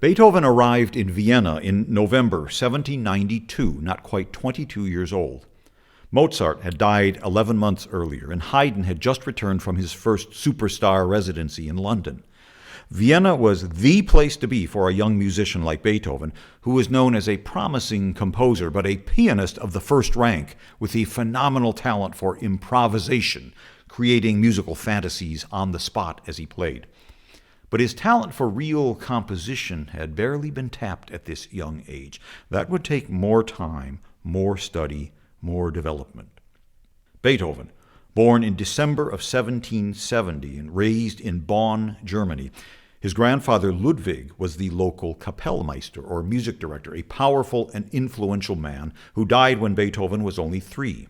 Beethoven arrived in Vienna in November 1792, not quite 22 years old. Mozart had died 11 months earlier, and Haydn had just returned from his first superstar residency in London. Vienna was the place to be for a young musician like Beethoven, who was known as a promising composer, but a pianist of the first rank, with a phenomenal talent for improvisation, creating musical fantasies on the spot as he played. But his talent for real composition had barely been tapped at this young age. That would take more time, more study, more development. Beethoven, born in December of 1770 and raised in Bonn, Germany. His grandfather Ludwig was the local Kapellmeister, or music director, a powerful and influential man who died when Beethoven was only 3.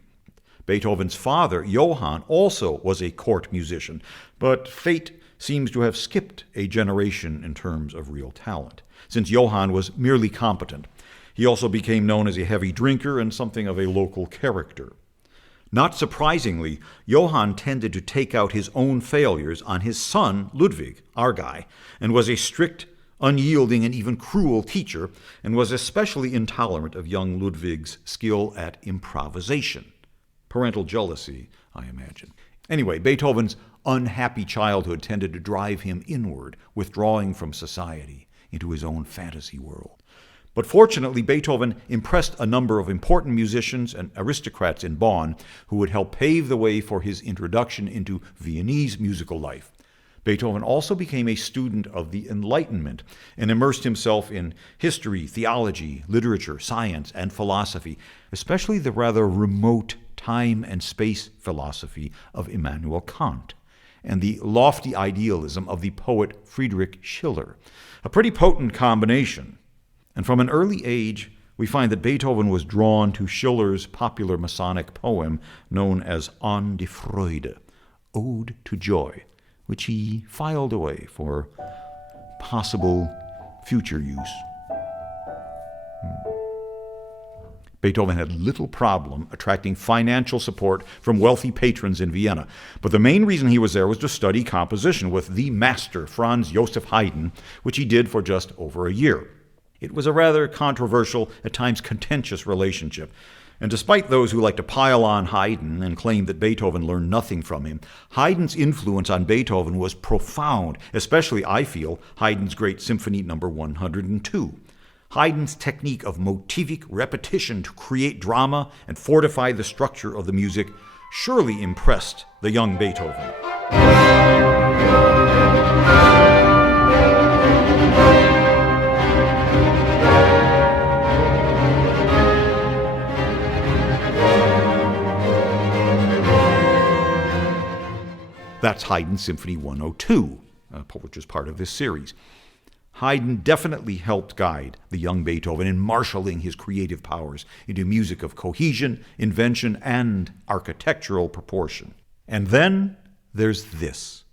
Beethoven's father, Johann, also was a court musician, but fate seems to have skipped a generation in terms of real talent, since Johann was merely competent. He also became known as a heavy drinker and something of a local character. Not surprisingly, Johann tended to take out his own failures on his son, Ludwig, our guy, and was a strict, unyielding, and even cruel teacher, and was especially intolerant of young Ludwig's skill at improvisation. Parental jealousy, I imagine. Anyway, Beethoven's unhappy childhood tended to drive him inward, withdrawing from society into his own fantasy world. But fortunately, Beethoven impressed a number of important musicians and aristocrats in Bonn who would help pave the way for his introduction into Viennese musical life. Beethoven also became a student of the Enlightenment and immersed himself in history, theology, literature, science, and philosophy, especially the rather remote time and space philosophy of Immanuel Kant and the lofty idealism of the poet Friedrich Schiller. A pretty potent combination. And from an early age, we find that Beethoven was drawn to Schiller's popular Masonic poem known as Ode die Freude, Ode to Joy, which he filed away for possible future use. Beethoven had little problem attracting financial support from wealthy patrons in Vienna, but the main reason he was there was to study composition with the master Franz Joseph Haydn, which he did for just over a year. It was a rather controversial, at times contentious relationship, and despite those who like to pile on Haydn and claim that Beethoven learned nothing from him, Haydn's influence on Beethoven was profound, especially, I feel, Haydn's great Symphony No. 102. Haydn's technique of motivic repetition to create drama and fortify the structure of the music surely impressed the young Beethoven. That's Haydn's Symphony 102, which is part of this series. Haydn definitely helped guide the young Beethoven in marshaling his creative powers into music of cohesion, invention, and architectural proportion. And then there's this.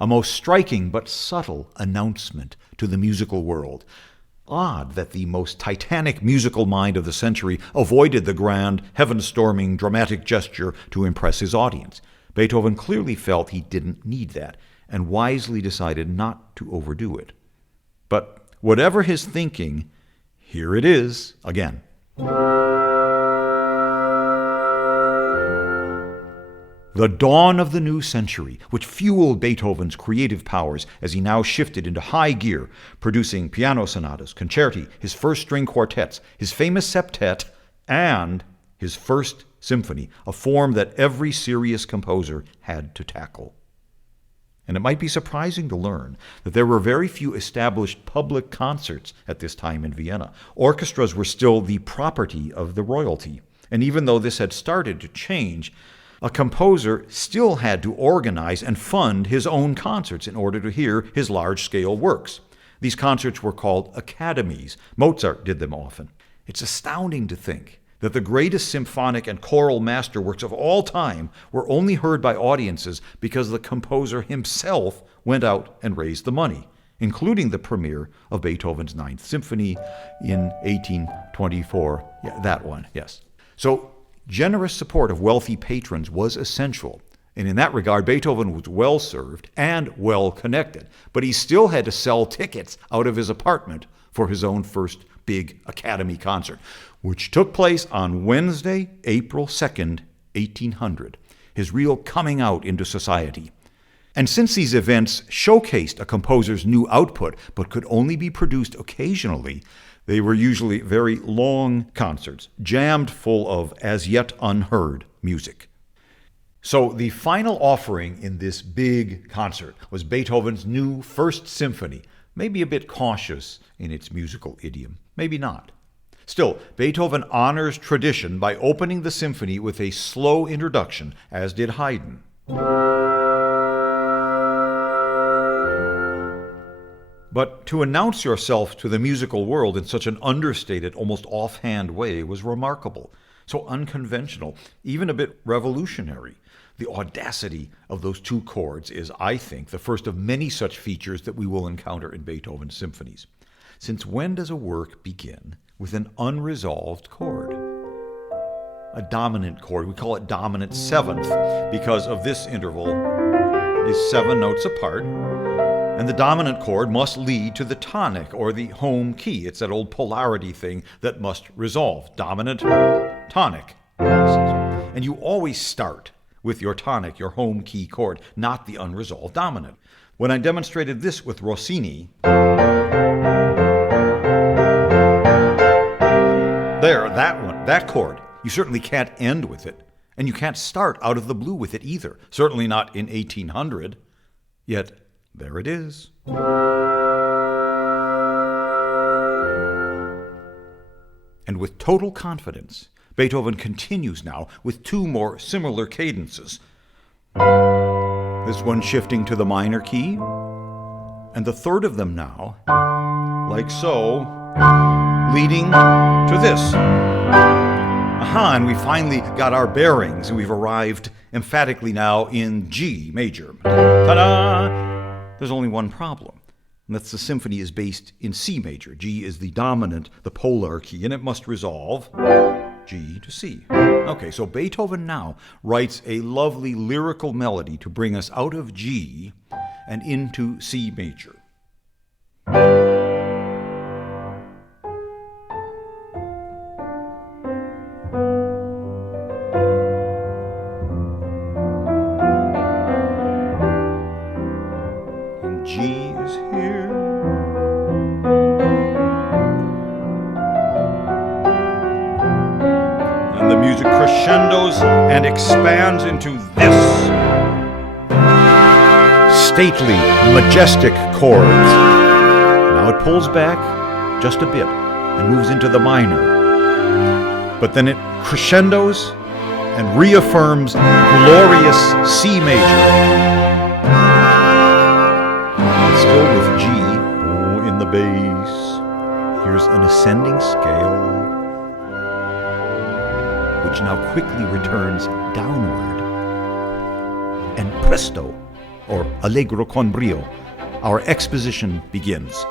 A most striking but subtle announcement to the musical world. Odd that the most titanic musical mind of the century avoided the grand, heaven-storming, dramatic gesture to impress his audience. Beethoven clearly felt he didn't need that, and wisely decided not to overdo it. But whatever his thinking, here it is again. The dawn of the new century, which fueled Beethoven's creative powers as he now shifted into high gear, producing piano sonatas, concerti, his first string quartets, his famous septet, and his first symphony, a form that every serious composer had to tackle. And it might be surprising to learn that there were very few established public concerts at this time in Vienna. Orchestras were still the property of the royalty, and even though this had started to change, a composer still had to organize and fund his own concerts in order to hear his large-scale works. These concerts were called academies. Mozart did them often. It's astounding to think that the greatest symphonic and choral masterworks of all time were only heard by audiences because the composer himself went out and raised the money, including the premiere of Beethoven's Ninth Symphony in 1824. Yeah, that one, yes. So Generous support of wealthy patrons was essential, and in that regard, Beethoven was well served and well connected, but he still had to sell tickets out of his apartment for his own first big Academy concert, which took place on Wednesday, April 2nd, 1800, his real coming out into society. And since these events showcased a composer's new output but could only be produced occasionally, they were usually very long concerts, jammed full of as yet unheard music. So the final offering in this big concert was Beethoven's new First Symphony, maybe a bit cautious in its musical idiom, maybe not. Still, Beethoven honors tradition by opening the symphony with a slow introduction, as did Haydn. But to announce yourself to the musical world in such an understated, almost offhand way was remarkable, so unconventional, even a bit revolutionary. The audacity of those two chords is, I think, the first of many such features that we will encounter in Beethoven's symphonies. Since when does a work begin with an unresolved chord? A dominant chord, we call it dominant seventh, because of this interval is 7 notes apart, and the dominant chord must lead to the tonic, or the home key. It's that old polarity thing that must resolve. Dominant, tonic. And you always start with your tonic, your home key chord, not the unresolved dominant. When I demonstrated this with Rossini, there, that one, that chord, you certainly can't end with it, and you can't start out of the blue with it either, certainly not in 1800. Yet, there it is. And with total confidence, Beethoven continues now with 2 more similar cadences. This one shifting to the minor key, and the third of them now, like so, leading to this. Aha, and we finally got our bearings, and we've arrived emphatically now in G major. Ta-da! There's only one problem, and that's the symphony is based in C major. G is the dominant, the polar key, and it must resolve G to C. Okay, so Beethoven now writes a lovely lyrical melody to bring us out of G and into C major. Crescendos and expands into this. Stately, majestic chords. Now it pulls back just a bit and moves into the minor. But then it crescendos and reaffirms glorious C major. Still with G in the bass. Here's an ascending scale, which now quickly returns downward. And presto, or allegro con brio, our exposition begins.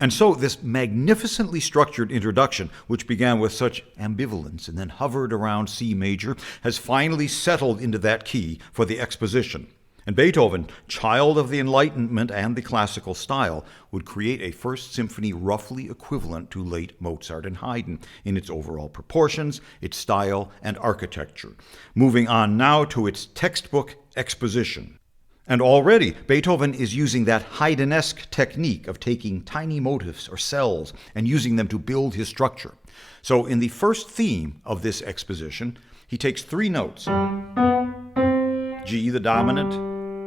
And so this magnificently structured introduction, which began with such ambivalence and then hovered around C major, has finally settled into that key for the exposition. And Beethoven, child of the Enlightenment and the classical style, would create a First Symphony roughly equivalent to late Mozart and Haydn in its overall proportions, its style, and architecture, moving on now to its textbook exposition. And already, Beethoven is using that Haydnesque technique of taking tiny motifs or cells and using them to build his structure. So in the first theme of this exposition, he takes 3 notes. G, the dominant,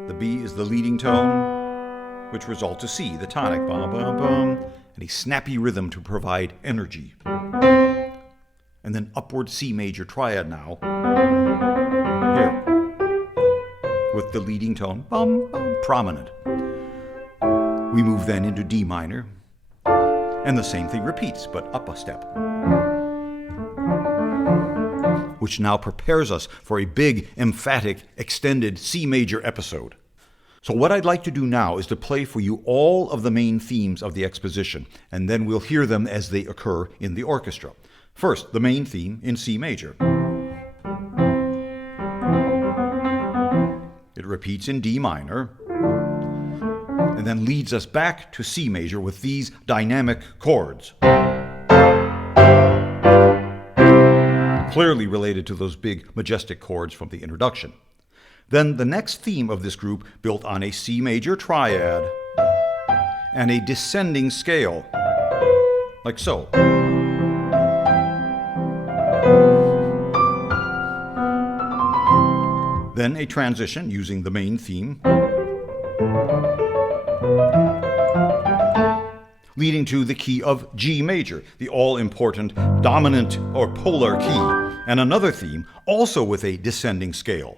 the B is the leading tone, which result to C, the tonic, bum, bum, bum, and a snappy rhythm to provide energy. And then upward C major triad now, here, with the leading tone, bum, bum, prominent. We move then into D minor, and the same thing repeats, but up a step, which now prepares us for a big, emphatic, extended C major episode. So what I'd like to do now is to play for you all of the main themes of the exposition, and then we'll hear them as they occur in the orchestra. First, the main theme in C major. It repeats in D minor, and then leads us back to C major with these dynamic chords, clearly related to those big, majestic chords from the introduction. Then the next theme of this group built on a C major triad and a descending scale, like so. Then a transition using the main theme, leading to the key of G major, the all-important dominant or polar key, and another theme also with a descending scale.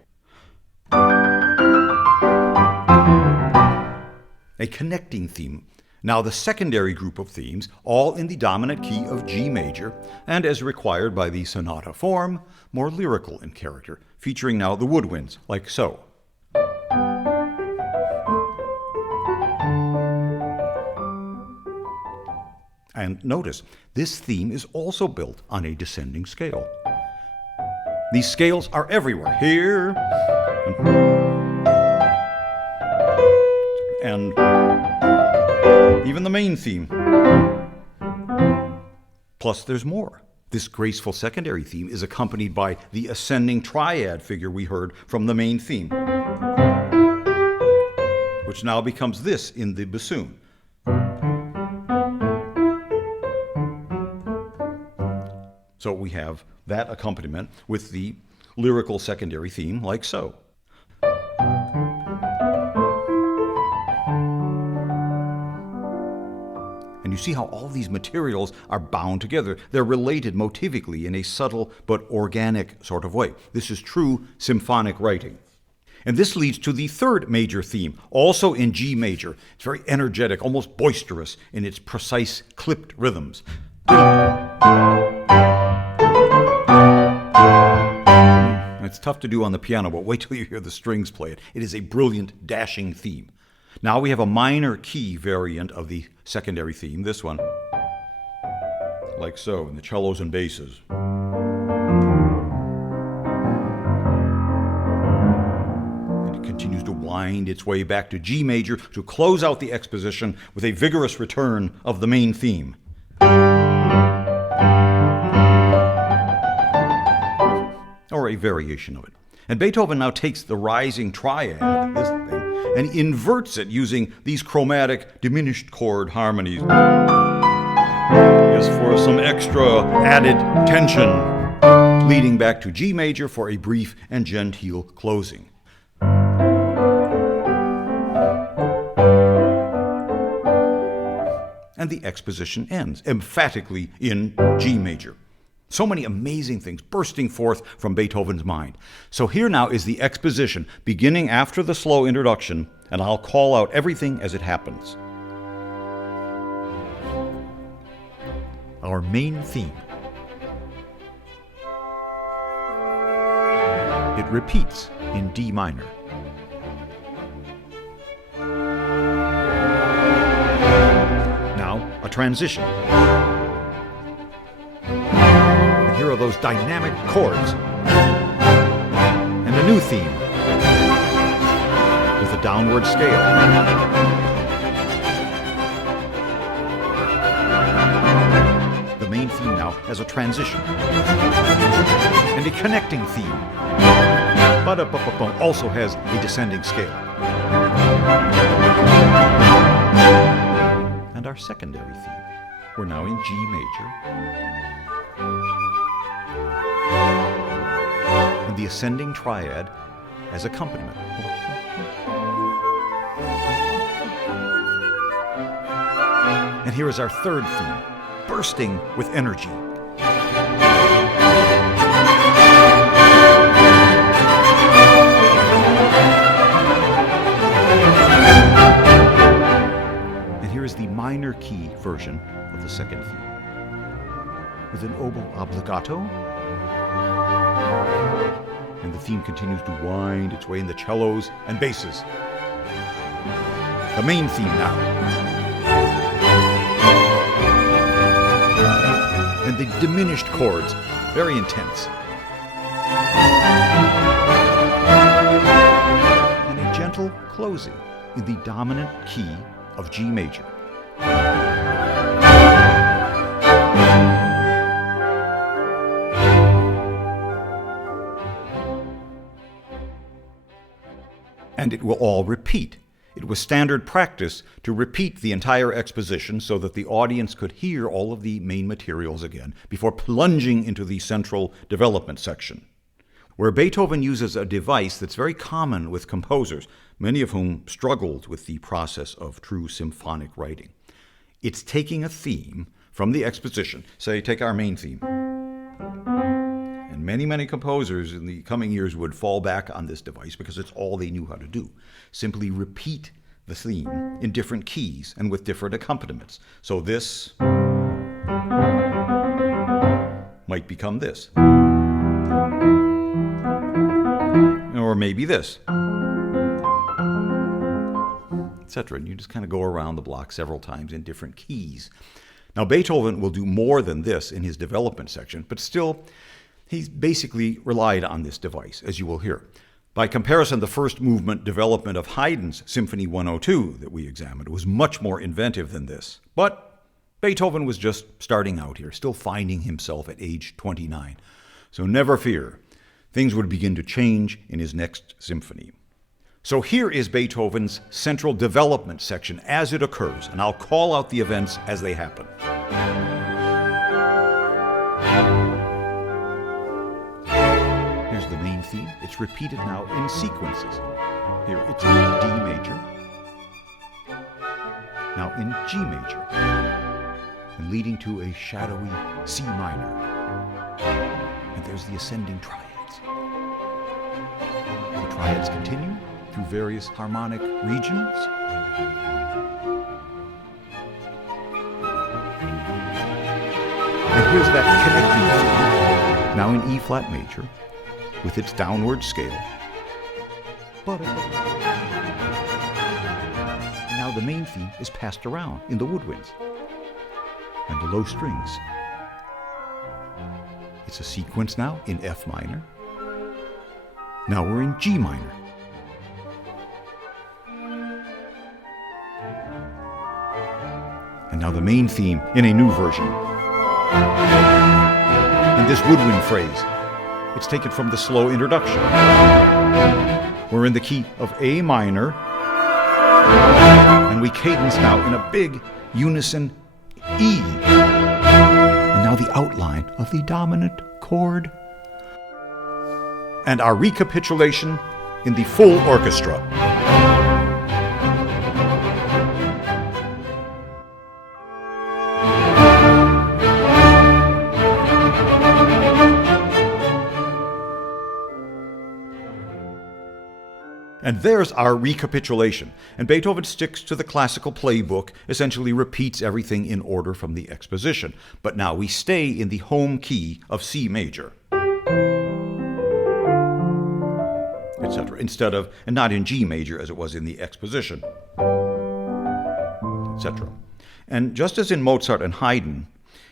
A connecting theme. Now the secondary group of themes, all in the dominant key of G major, and as required by the sonata form, more lyrical in character, featuring now the woodwinds, like so. And notice, this theme is also built on a descending scale. These scales are everywhere, here, and even the main theme. Plus there's more. This graceful secondary theme is accompanied by the ascending triad figure we heard from the main theme, which now becomes this in the bassoon. So we have that accompaniment with the lyrical secondary theme, like so. And you see how all these materials are bound together. They're related motivically in a subtle but organic sort of way. This is true symphonic writing. And this leads to the third major theme, also in G major. It's very energetic, almost boisterous in its precise, clipped rhythms. It's tough to do on the piano, but wait till you hear the strings play it. It is a brilliant, dashing theme. Now we have a minor key variant of the secondary theme, this one, like so, in the cellos and basses. And it continues to wind its way back to G major to close out the exposition with a vigorous return of the main theme. Or a variation of it. And Beethoven now takes the rising triad, this thing, and inverts it using these chromatic diminished chord harmonies. Yes, for some extra added tension, leading back to G major for a brief and genteel closing. And the exposition ends emphatically in G major. So many amazing things bursting forth from Beethoven's mind. So here now is the exposition, beginning after the slow introduction, and I'll call out everything as it happens. Our main theme. It repeats in D minor. Now, a transition. Here are those dynamic chords. And a new theme with a downward scale. The main theme now has a transition. And a connecting theme. Ba-da-ba-ba-bum also has a descending scale. And our secondary theme. We're now in G major. And the ascending triad as accompaniment. And here is our third theme, bursting with energy. And here is the minor key version of the second theme, with an oboe obbligato. And the theme continues to wind its way in the cellos and basses. The main theme now. And the diminished chords, very intense. And a gentle closing in the dominant key of G major. And it will all repeat. It was standard practice to repeat the entire exposition so that the audience could hear all of the main materials again before plunging into the central development section, where Beethoven uses a device that's very common with composers, many of whom struggled with the process of true symphonic writing. It's taking a theme from the exposition, say, take our main theme. And many composers in the coming years would fall back on this device because it's all they knew how to do. Simply repeat the theme in different keys and with different accompaniments. So this might become this. Or maybe this. Etc. And you just kind of go around the block several times in different keys. Now, Beethoven will do more than this in his development section, but still, he's basically relied on this device, as you will hear. By comparison, the first movement development of Haydn's Symphony 102 that we examined was much more inventive than this. But Beethoven was just starting out here, still finding himself at age 29. So never fear, things would begin to change in his next symphony. So here is Beethoven's central development section as it occurs, and I'll call out the events as they happen. Here's the main theme. It's repeated now in sequences. Here it's in D major, now in G major, and leading to a shadowy C minor. And there's the ascending triads. The triads continue through various harmonic regions. And here's that connecting theme, now in E flat major, with its downward scale. Now the main theme is passed around in the woodwinds and the low strings. It's a sequence now in F minor. Now we're in G minor. And now the main theme in a new version. And this woodwind phrase, it's taken from the slow introduction. We're in the key of A minor, and we cadence now in a big unison E. And now the outline of the dominant chord. And our recapitulation in the full orchestra. And there's our recapitulation. And Beethoven sticks to the classical playbook, essentially repeats everything in order from the exposition. But now we stay in the home key of C major, etc., instead of, and not in G major as it was in the exposition, etc. And just as in Mozart and Haydn,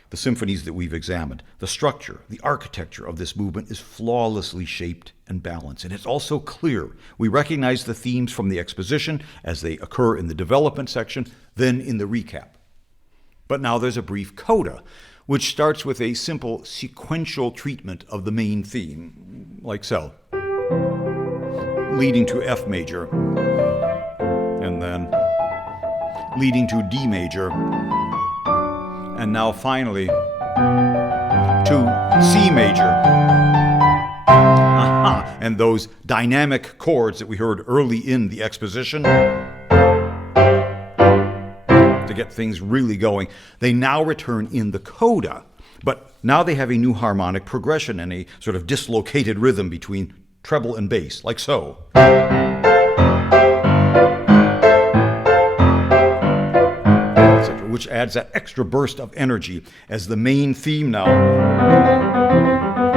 the symphonies that we've examined, the structure, the architecture of this movement is flawlessly shaped and balanced. And it's also clear. We recognize the themes from the exposition as they occur in the development section, then in the recap. But now there's a brief coda, which starts with a simple sequential treatment of the main theme, like so, leading to F major, and then leading to D major, and now finally to C major. Aha! And those dynamic chords that we heard early in the exposition, to get things really going, they now return in the coda. But now they have a new harmonic progression and a sort of dislocated rhythm between treble and bass, like so. Which adds that extra burst of energy as the main theme now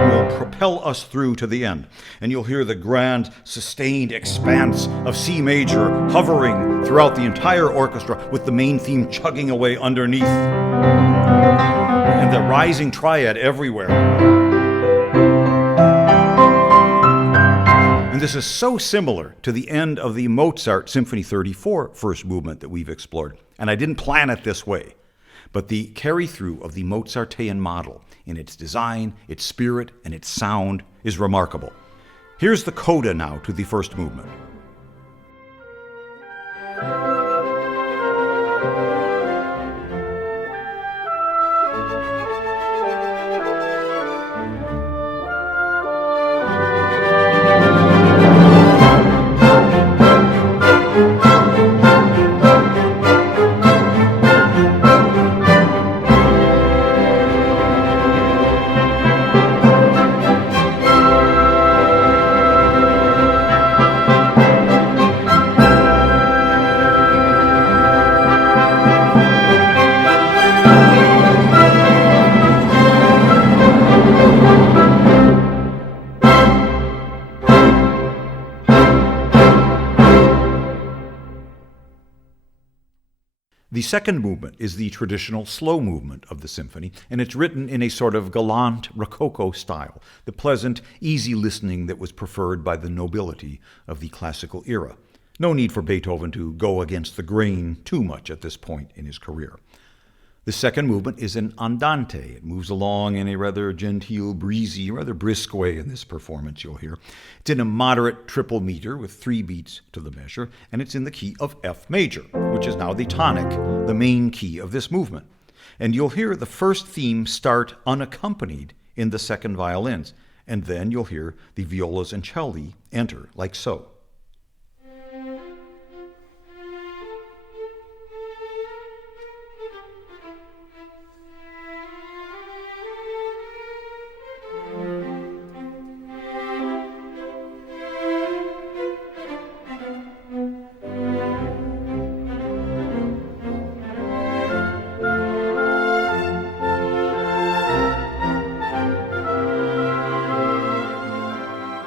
will propel us through to the end. And you'll hear the grand, sustained expanse of C major hovering throughout the entire orchestra with the main theme chugging away underneath, and the rising triad everywhere. And this is so similar to the end of the Mozart Symphony 34 first movement that we've explored. And I didn't plan it this way, but the carry-through of the Mozartean model in its design, its spirit, and its sound is remarkable. Here's the coda now to the first movement. The second movement is the traditional slow movement of the symphony, and it's written in a sort of galant Rococo style, the pleasant, easy listening that was preferred by the nobility of the classical era. No need for Beethoven to go against the grain too much at this point in his career. The second movement is an andante. It moves along in a rather genteel, breezy, rather brisk way in this performance, you'll hear. It's in a moderate triple meter with 3 beats to the measure, and it's in the key of F major, which is now the tonic, the main key of this movement. And you'll hear the first theme start unaccompanied in the second violins, and then you'll hear the violas and celli enter like so.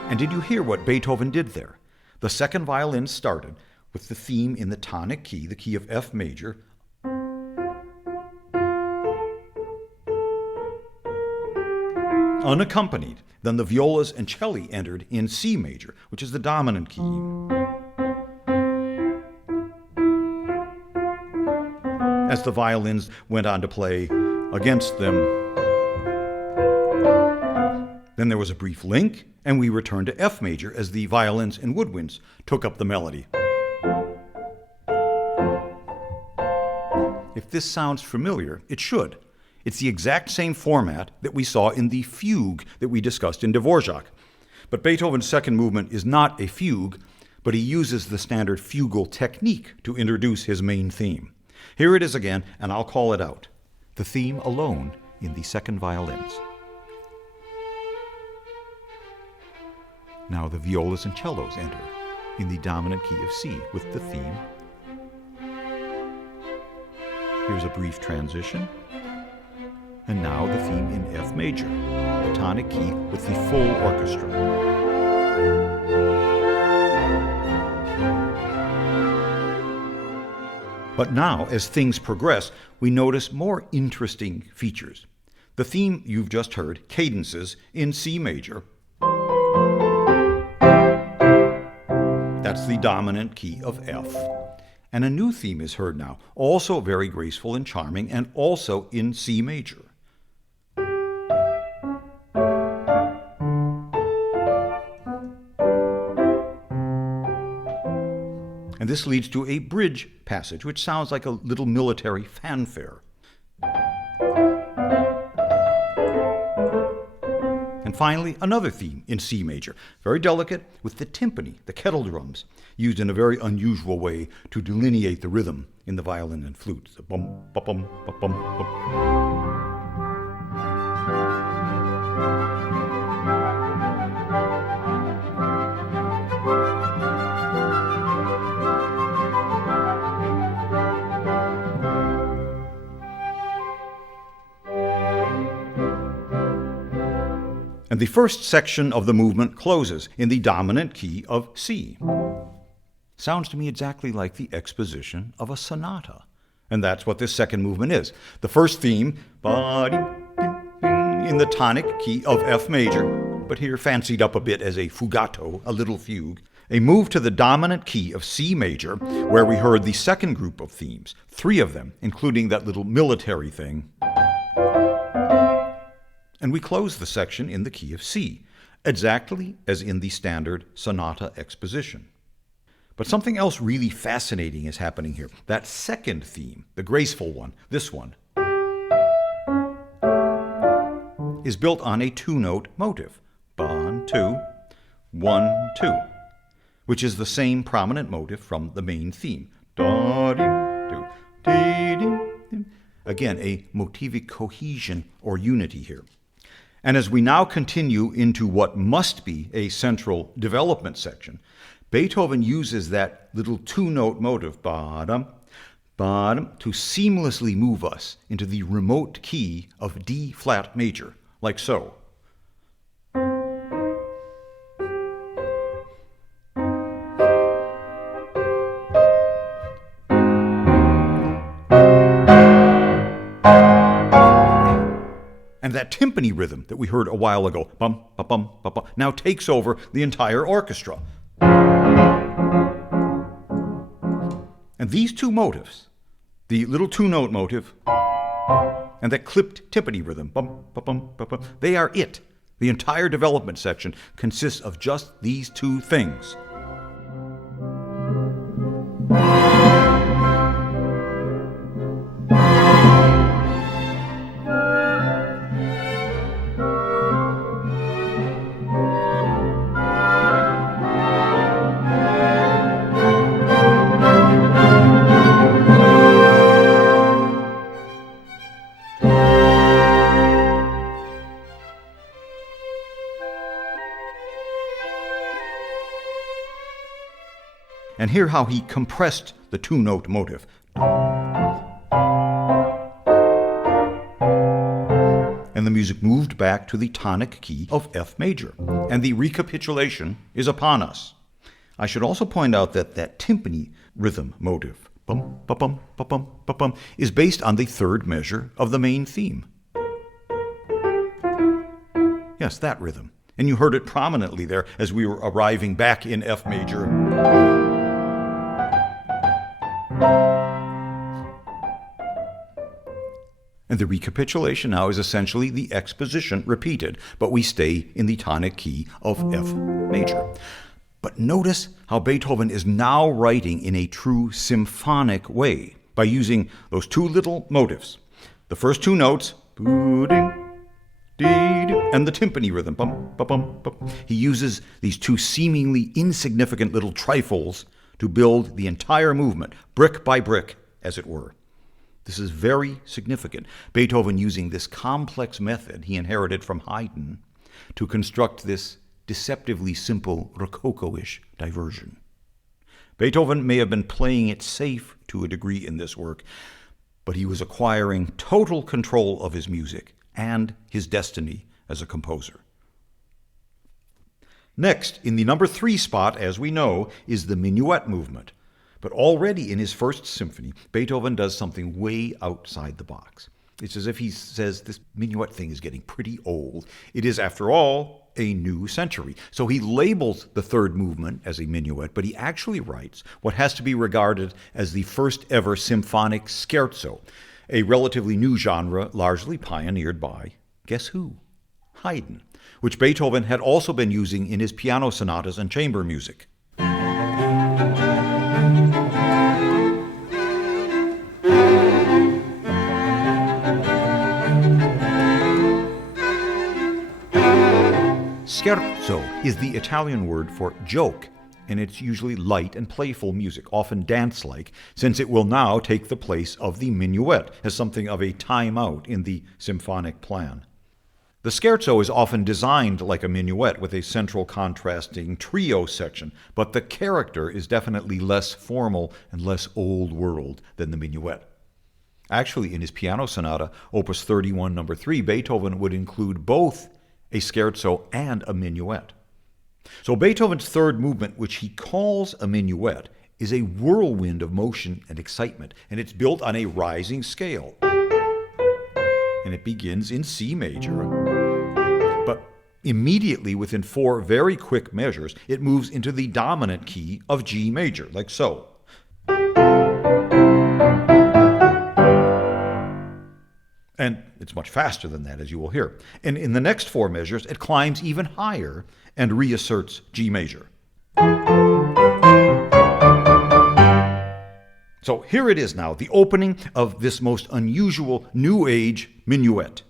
And did you hear what Beethoven did there? The second violin started with the theme in the tonic key, the key of F major, unaccompanied. Then the violas and celli entered in C major, which is the dominant key. As the violins went on to play against them. Then there was a brief link, and we returned to F major as the violins and woodwinds took up the melody. If this sounds familiar, it should. It's the exact same format that we saw in the fugue that we discussed in Dvorak. But Beethoven's second movement is not a fugue, but he uses the standard fugal technique to introduce his main theme. Here it is again, and I'll call it out. The theme alone in the second violins. Now the violas and cellos enter in the dominant key of C with the theme. Here's a brief transition. And now the theme in F major, the tonic key with the full orchestra. But now, as things progress, we notice more interesting features. The theme you've just heard cadences in C major. That's the dominant key of F. And a new theme is heard now, also very graceful and charming, and also in C major. And this leads to a bridge passage, which sounds like a little military fanfare. And finally, another theme in C major, very delicate, with the timpani, the kettle drums, used in a very unusual way to delineate the rhythm in the violin and flute. So bum, ba-bum, ba-bum, bum. And the first section of the movement closes in the dominant key of C. sounds to me exactly like the exposition of a sonata. And that's what this second movement is. The first theme, in the tonic key of F major, but here fancied up a bit as a fugato, a little fugue. A move to the dominant key of C major, where we heard the second group of themes, 3 of them, including that little military thing. And we close the section in the key of C, exactly as in the standard sonata exposition. But something else really fascinating is happening here. That second theme, the graceful one, this one, is built on a 2-note motive. 1, 2, 1, 2, which is the same prominent motive from the main theme. Again, a motivic cohesion or unity here. And as we now continue into what must be a central development section, Beethoven uses that little 2-note motive, ba-dum, ba-dum, to seamlessly move us into the remote key of D flat major, like so. And that timpani rhythm that we heard a while ago, bum, ba, bum, ba, bum, now takes over the entire orchestra. And these 2 motives, the little 2-note motive and that clipped timpani rhythm, bum, ba, bum, ba, bum, they are it. The entire development section consists of just these 2 things. And hear how he compressed the 2-note motive. And the music moved back to the tonic key of F major. And the recapitulation is upon us. I should also point out that that timpani rhythm motive, bum, ba, bum, ba, bum, ba, bum, is based on the 3rd measure of the main theme. Yes, that rhythm. And you heard it prominently there as we were arriving back in F major. And the recapitulation now is essentially the exposition repeated, but we stay in the tonic key of F major. But notice how Beethoven is now writing in a true symphonic way by using those 2 little motives. The first 2 notes, and the timpani rhythm. He uses these 2 seemingly insignificant little trifles to build the entire movement, brick by brick, as it were. This is very significant. Beethoven using this complex method he inherited from Haydn to construct this deceptively simple Rococo-ish diversion. Beethoven may have been playing it safe to a degree in this work, but he was acquiring total control of his music and his destiny as a composer. Next, in the number 3 spot, as we know, is the minuet movement. But already in his first symphony, Beethoven does something way outside the box. It's as if he says, this minuet thing is getting pretty old. It is, after all, a new century. So he labels the 3rd movement as a minuet, but he actually writes what has to be regarded as the first ever symphonic scherzo, a relatively new genre largely pioneered by, guess who? Haydn, which Beethoven had also been using in his piano sonatas and chamber music. Scherzo is the Italian word for joke, and it's usually light and playful music, often dance-like, since it will now take the place of the minuet as something of a time-out in the symphonic plan. The scherzo is often designed like a minuet with a central contrasting trio section, but the character is definitely less formal and less old world than the minuet. Actually, in his piano sonata, Opus 31, number 3, Beethoven would include both a scherzo and a minuet. So Beethoven's 3rd movement, which he calls a minuet, is a whirlwind of motion and excitement, and it's built on a rising scale. And it begins in C major, but immediately within 4 very quick measures, it moves into the dominant key of G major, like so. And it's much faster than that, as you will hear. And in the next 4 measures, it climbs even higher and reasserts G major. So here it is now, the opening of this most unusual New Age minuet.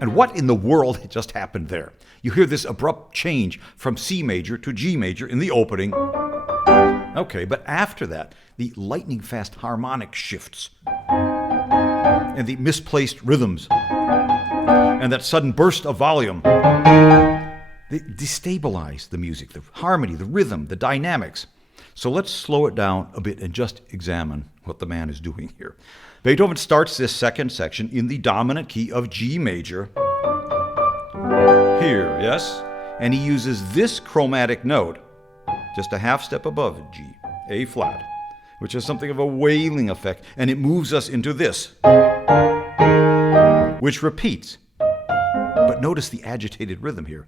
And what in the world had just happened there? You hear this abrupt change from C major to G major in the opening. Okay, but after that, the lightning-fast harmonic shifts, and the misplaced rhythms, and that sudden burst of volume, they destabilize the music, the harmony, the rhythm, the dynamics. So let's slow it down a bit and just examine what the man is doing here. Beethoven starts this second section in the dominant key of G major, here, yes? And he uses this chromatic note just a half step above G, A flat, which has something of a wailing effect, and it moves us into this, which repeats. But notice the agitated rhythm here.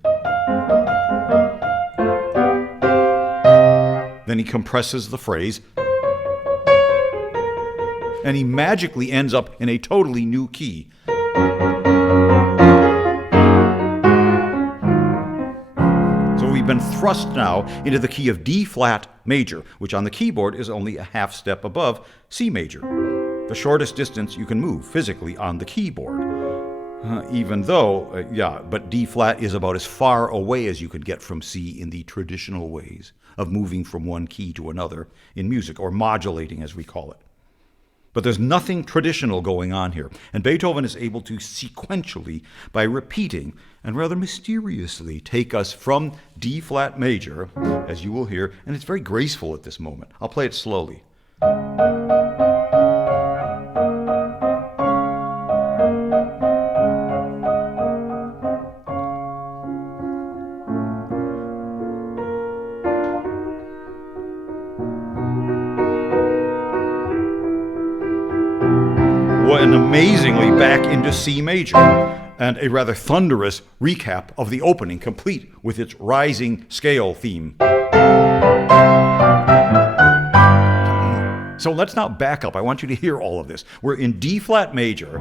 Then he compresses the phrase, and he magically ends up in a totally new key. We've been thrust now into the key of D flat major, which on the keyboard is only a half step above C major, the shortest distance you can move physically on the keyboard. Even though, but D flat is about as far away as you could get from C in the traditional ways of moving from one key to another in music, or modulating as we call it. But there's nothing traditional going on here, and Beethoven is able to sequentially, by repeating and rather mysteriously, take us from D flat major, as you will hear, and it's very graceful at this moment. I'll play it slowly. And amazingly back into C major, and a rather thunderous recap of the opening, complete with its rising scale theme. So let's now back up. I want you to hear all of this. We're in D flat major.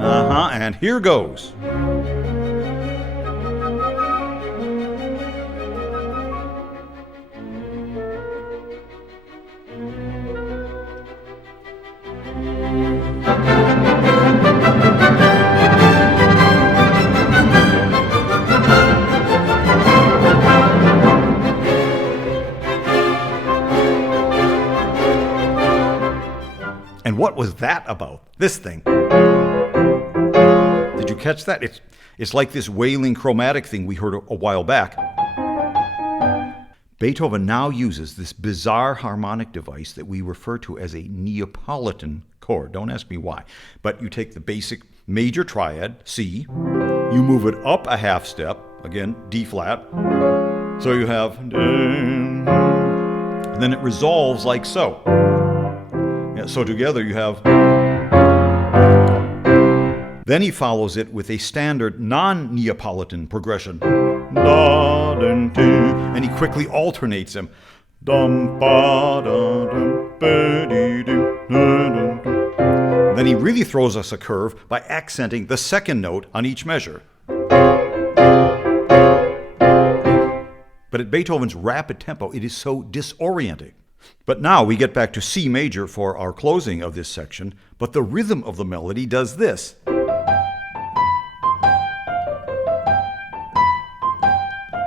And here goes. And what was that about? This thing. Did you catch that? It's like this wailing chromatic thing we heard a while back. Beethoven now uses this bizarre harmonic device that we refer to as a Neapolitan chord. Don't ask me why. But you take the basic major triad, C, you move it up a half step, again, D flat. So you have, and then it resolves like so. So together you have. Then he follows it with a standard non-Neapolitan progression. And he quickly alternates them. Then he really throws us a curve by accenting the second note on each measure. But at Beethoven's rapid tempo, it is so disorienting. But now we get back to C major for our closing of this section, but the rhythm of the melody does this.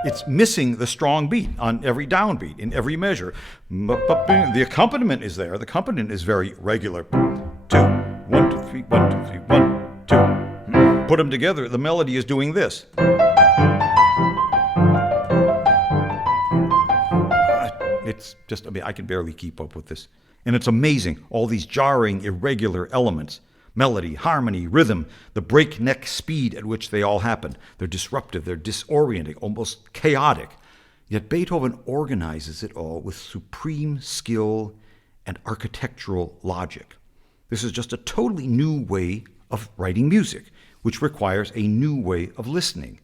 It's missing the strong beat on every downbeat, in every measure. The accompaniment is there. The accompaniment is very regular. 2, 1, 2, 3, 1, 2, 3, 1, 2. Put them together, the melody is doing this. It's just, I can barely keep up with this. And it's amazing, all these jarring, irregular elements. Melody, harmony, rhythm, the breakneck speed at which they all happen. They're disruptive, they're disorienting, almost chaotic. Yet Beethoven organizes it all with supreme skill and architectural logic. This is just a totally new way of writing music, which requires a new way of listening.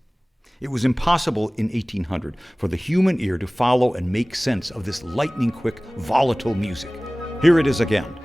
It was impossible in 1800 for the human ear to follow and make sense of this lightning-quick, volatile music. Here it is again.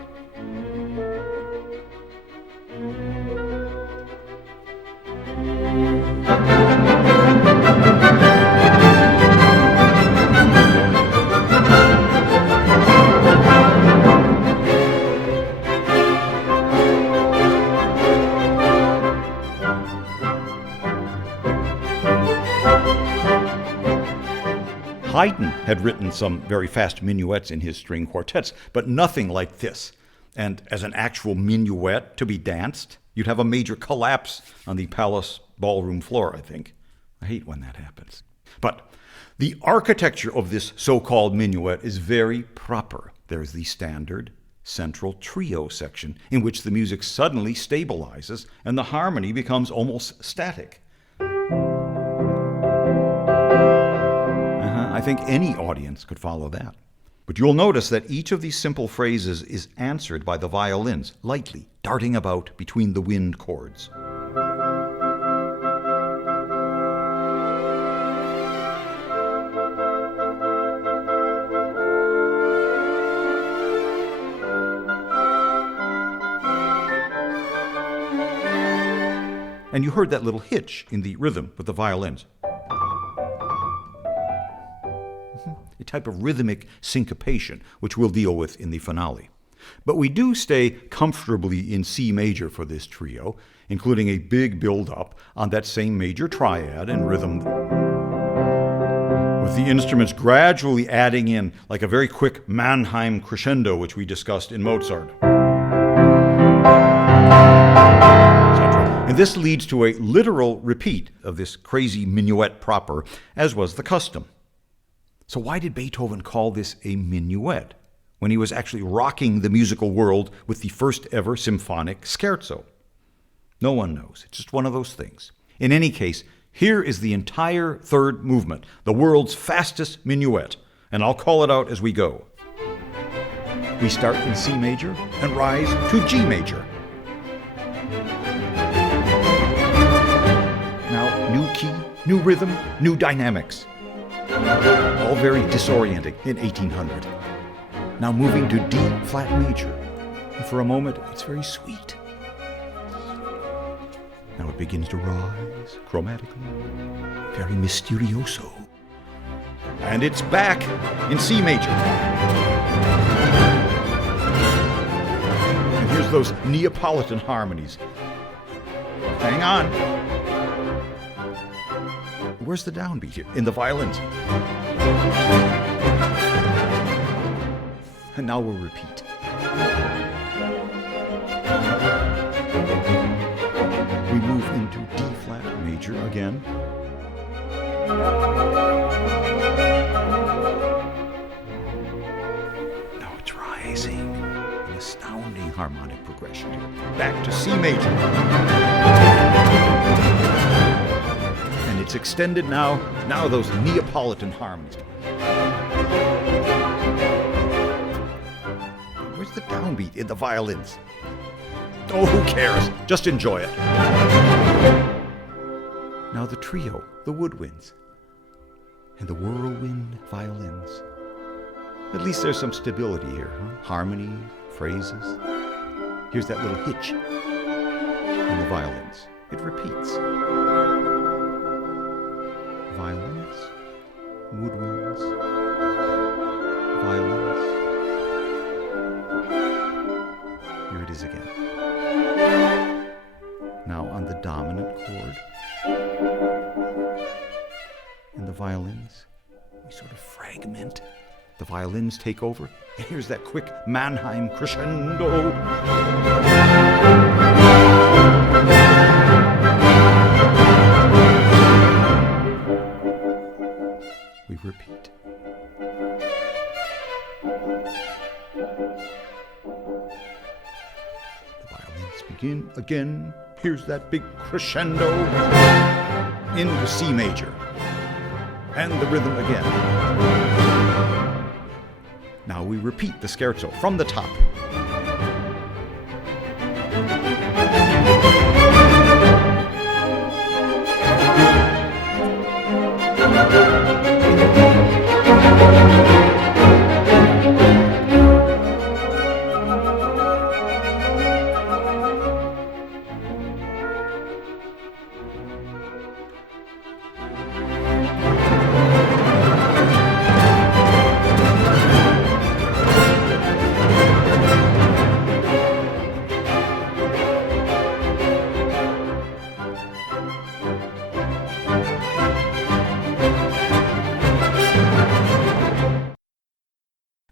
Haydn had written some very fast minuets in his string quartets, but nothing like this. And as an actual minuet to be danced, you'd have a major collapse on the palace ballroom floor, I think. I hate when that happens. But the architecture of this so-called minuet is very proper. There's the standard central trio section in which the music suddenly stabilizes and the harmony becomes almost static. I think any audience could follow that. But you'll notice that each of these simple phrases is answered by the violins, lightly, darting about between the wind chords. And you heard that little hitch in the rhythm with the violins. A type of rhythmic syncopation, which we'll deal with in the finale. But we do stay comfortably in C major for this trio, including a big build-up on that same major triad and rhythm, with the instruments gradually adding in like a very quick Mannheim crescendo, which we discussed in Mozart. And this leads to a literal repeat of this crazy minuet proper, as was the custom. So why did Beethoven call this a minuet when he was actually rocking the musical world with the first ever symphonic scherzo? No one knows. It's just one of those things. In any case, here is the entire third movement, the world's fastest minuet, and I'll call it out as we go. We start in C major and rise to G major. Now, new key, new rhythm, new dynamics. All very disorienting in 1800. Now moving to D flat major. And for a moment, it's very sweet. Now it begins to rise chromatically, very mysterioso. And it's back in C major. And here's those Neapolitan harmonies. Hang on. Where's the downbeat here? In the violins. And now we'll repeat. We move into D flat major again. Now it's rising. An astounding harmonic progression. Back to C major. It's extended now those Neapolitan harmonies. Where's the downbeat in the violins? Oh, who cares? Just enjoy it. Now the trio, the woodwinds, and the whirlwind violins. At least there's some stability here, huh? Harmony, phrases. Here's that little hitch in the violins. It repeats. Violins, woodwinds, violins. Here it is again. Now on the dominant chord in the violins, we sort of fragment. The violins take over, and here's that quick Mannheim crescendo. We repeat. The violins begin again. Here's that big crescendo into C major. And the rhythm again. Now we repeat the scherzo from the top.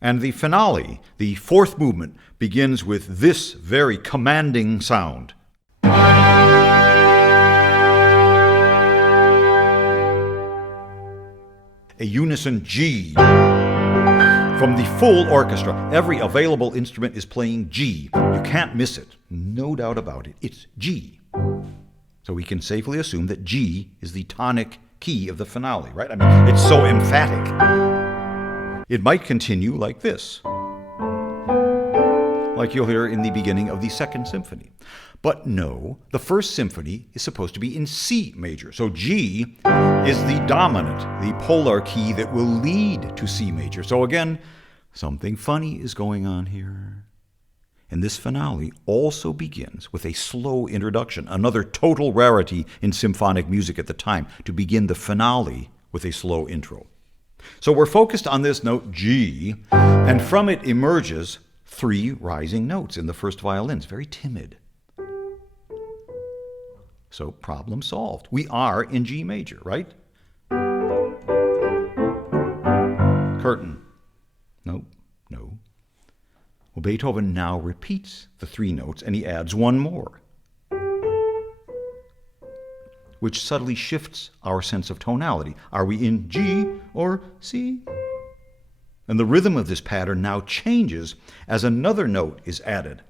And the finale, the fourth movement, begins with this very commanding sound. A unison G. From the full orchestra, every available instrument is playing G. You can't miss it. No doubt about it. It's G. So we can safely assume that G is the tonic key of the finale, right? I mean, it's so emphatic. It might continue like this, like you'll hear in the beginning of the Second Symphony. But no, the First Symphony is supposed to be in C major. So G is the dominant, the polar key that will lead to C major. So again, something funny is going on here. And this finale also begins with a slow introduction, another total rarity in symphonic music at the time, to begin the finale with a slow intro. So we're focused on this note G, and from it emerges three rising notes in the first violins, very timid. So problem solved. We are in G major, right? Curtain. No. Well, Beethoven now repeats the three notes, and he adds one more, which subtly shifts our sense of tonality. Are we in G or C? And the rhythm of this pattern now changes as another note is added.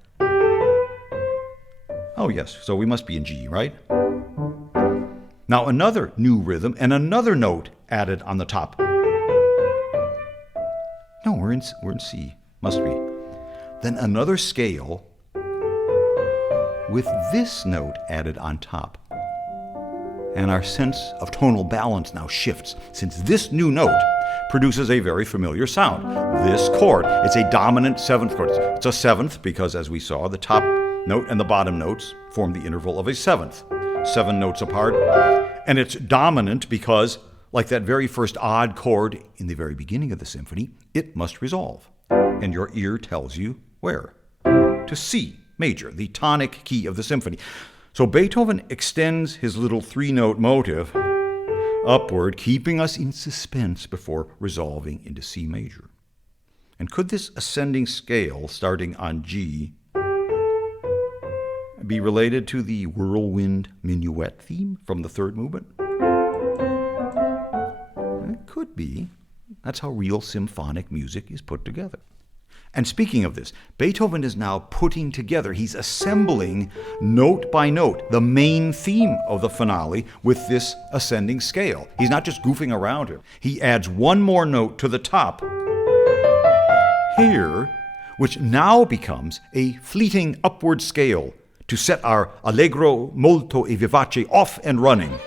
Oh yes, so we must be in G, right? Now another new rhythm and another note added on the top. No, we're in C, must be. Then another scale with this note added on top. And our sense of tonal balance now shifts, since this new note produces a very familiar sound. This chord, it's a dominant seventh chord. It's a seventh because, as we saw, the top note and the bottom notes form the interval of a seventh, 7 notes apart. And it's dominant because, like that very first odd chord in the very beginning of the symphony, it must resolve. And your ear tells you where? To C major, the tonic key of the symphony. So Beethoven extends his little 3-note motive upward, keeping us in suspense before resolving into C major. And could this ascending scale, starting on G, be related to the whirlwind minuet theme from the third movement? It could be. That's how real symphonic music is put together. And speaking of this, Beethoven is now putting together, he's assembling note by note the main theme of the finale with this ascending scale. He's not just goofing around here. He adds one more note to the top here, which now becomes a fleeting upward scale to set our allegro molto e vivace off and running.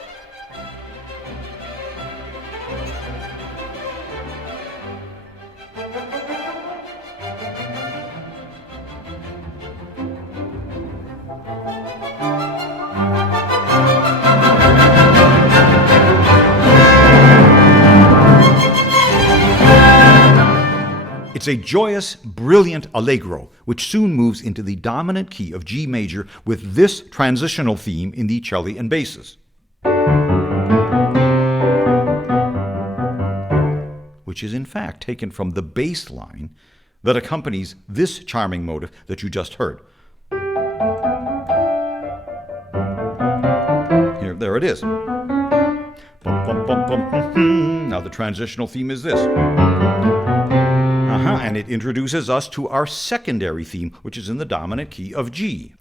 It's a joyous, brilliant allegro, which soon moves into the dominant key of G major with this transitional theme in the cello and basses, which is in fact taken from the bass line that accompanies this charming motive that you just heard. There it is. Bum, bum, bum, bum. Now the transitional theme is this. And it introduces us to our secondary theme, which is in the dominant key of G.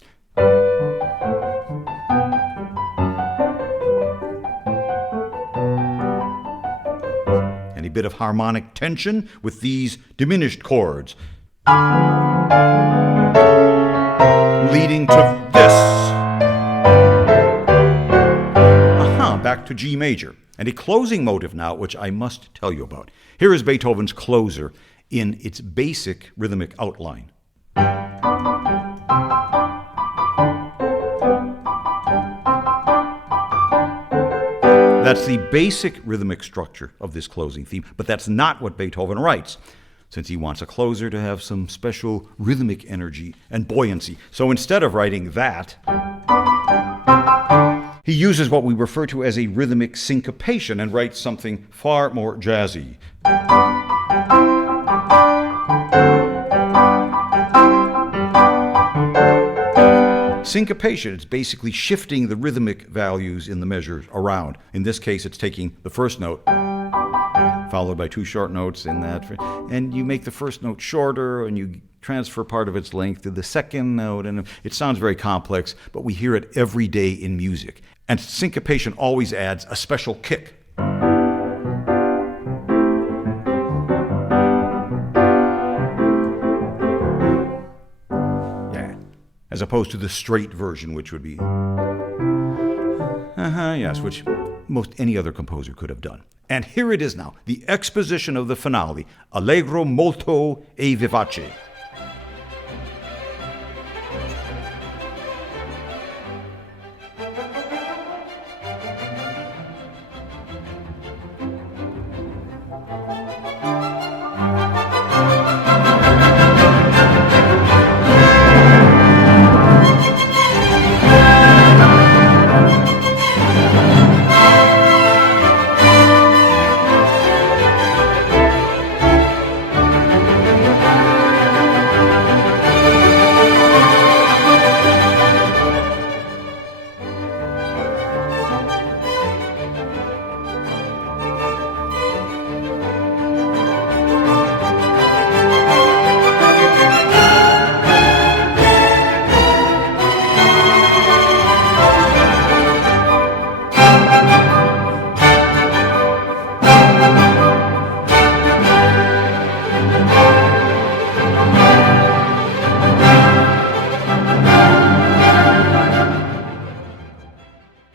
Any bit of harmonic tension with these diminished chords, leading to this. Back to G major. And a closing motive now, which I must tell you about. Here is Beethoven's closer in its basic rhythmic outline. That's the basic rhythmic structure of this closing theme, but that's not what Beethoven writes, since he wants a closer to have some special rhythmic energy and buoyancy. So instead of writing that, he uses what we refer to as a rhythmic syncopation and writes something far more jazzy. Syncopation is basically shifting the rhythmic values in the measures around. In this case, it's taking the first note, followed by two short notes in that, and you make the first note shorter and you transfer part of its length to the second note, and it sounds very complex, but we hear it every day in music. And syncopation always adds a special kick. Yeah, as opposed to the straight version, which would be, yes, which most any other composer could have done. And here it is now, the exposition of the finale, Allegro molto e vivace.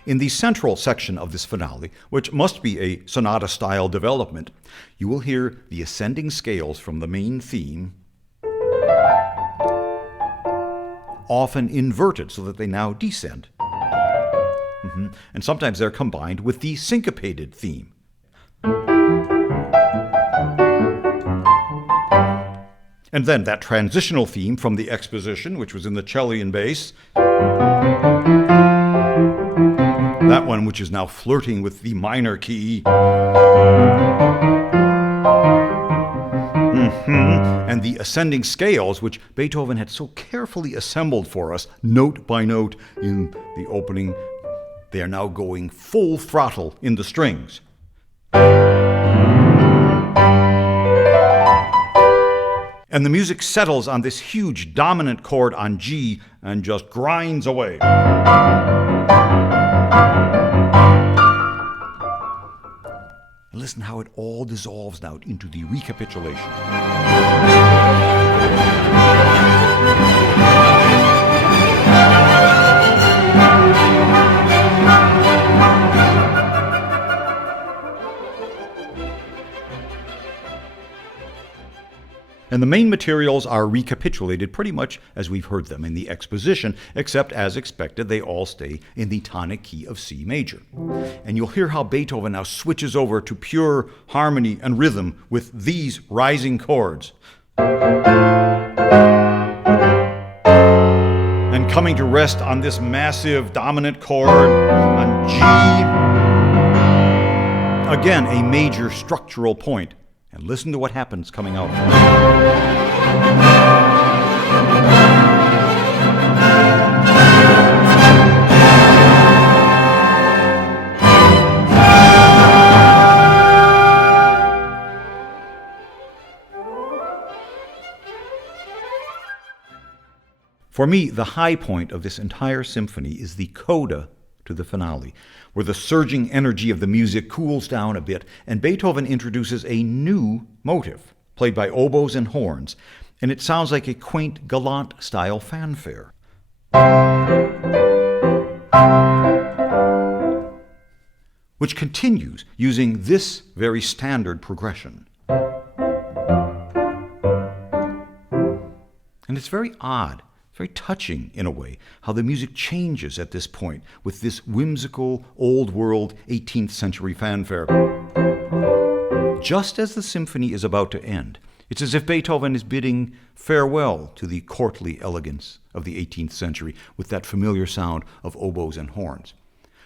In the central section of this finale, which must be a sonata-style development, you will hear the ascending scales from the main theme, often inverted so that they now descend. And sometimes they're combined with the syncopated theme. And then that transitional theme from the exposition, which was in the cellian bass, that one which is now flirting with the minor key, and the ascending scales, which Beethoven had so carefully assembled for us, note by note in the opening, they are now going full throttle in the strings. And the music settles on this huge dominant chord on G and just grinds away. Listen how it all dissolves now into the recapitulation. And the main materials are recapitulated pretty much as we've heard them in the exposition, except as expected, they all stay in the tonic key of C major. And you'll hear how Beethoven now switches over to pure harmony and rhythm with these rising chords. And coming to rest on this massive dominant chord on G. Again, a major structural point. And listen to what happens coming out. For me, the high point of this entire symphony is the coda to the finale, where the surging energy of the music cools down a bit, and Beethoven introduces a new motive, played by oboes and horns, and it sounds like a quaint gallant-style fanfare. Which continues using this very standard progression. And it's very odd, very touching in a way, how the music changes at this point with this whimsical, old-world 18th century fanfare. Just as the symphony is about to end, it's as if Beethoven is bidding farewell to the courtly elegance of the 18th century with that familiar sound of oboes and horns.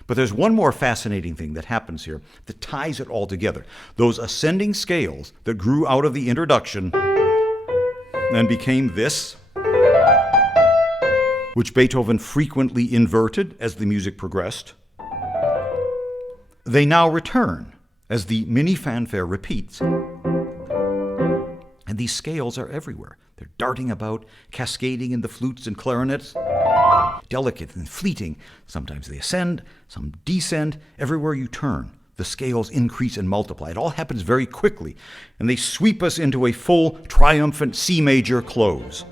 But there's one more fascinating thing that happens here that ties it all together. Those ascending scales that grew out of the introduction and became this, which Beethoven frequently inverted as the music progressed, they now return as the mini fanfare repeats. And these scales are everywhere. They're darting about, cascading in the flutes and clarinets, delicate and fleeting. Sometimes they ascend, some descend. Everywhere you turn, the scales increase and multiply. It all happens very quickly, and they sweep us into a full, triumphant C major close.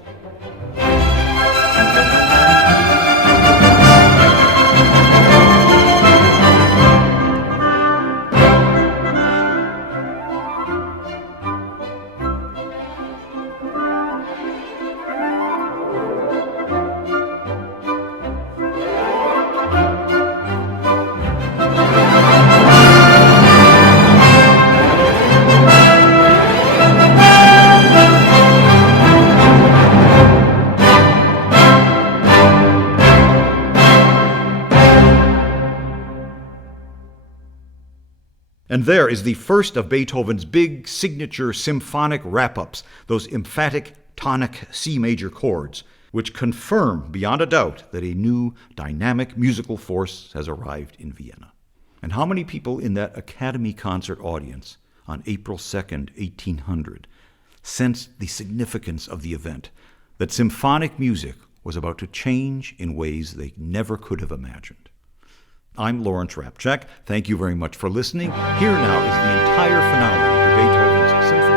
And there is the first of Beethoven's big signature symphonic wrap-ups, those emphatic tonic C major chords, which confirm beyond a doubt that a new dynamic musical force has arrived in Vienna. And how many people in that Academy concert audience on April 2nd, 1800, sensed the significance of the event, that symphonic music was about to change in ways they never could have imagined? I'm Lawrence Rapchak. Thank you very much for listening. Here now is the entire finale to Beethoven's Symphony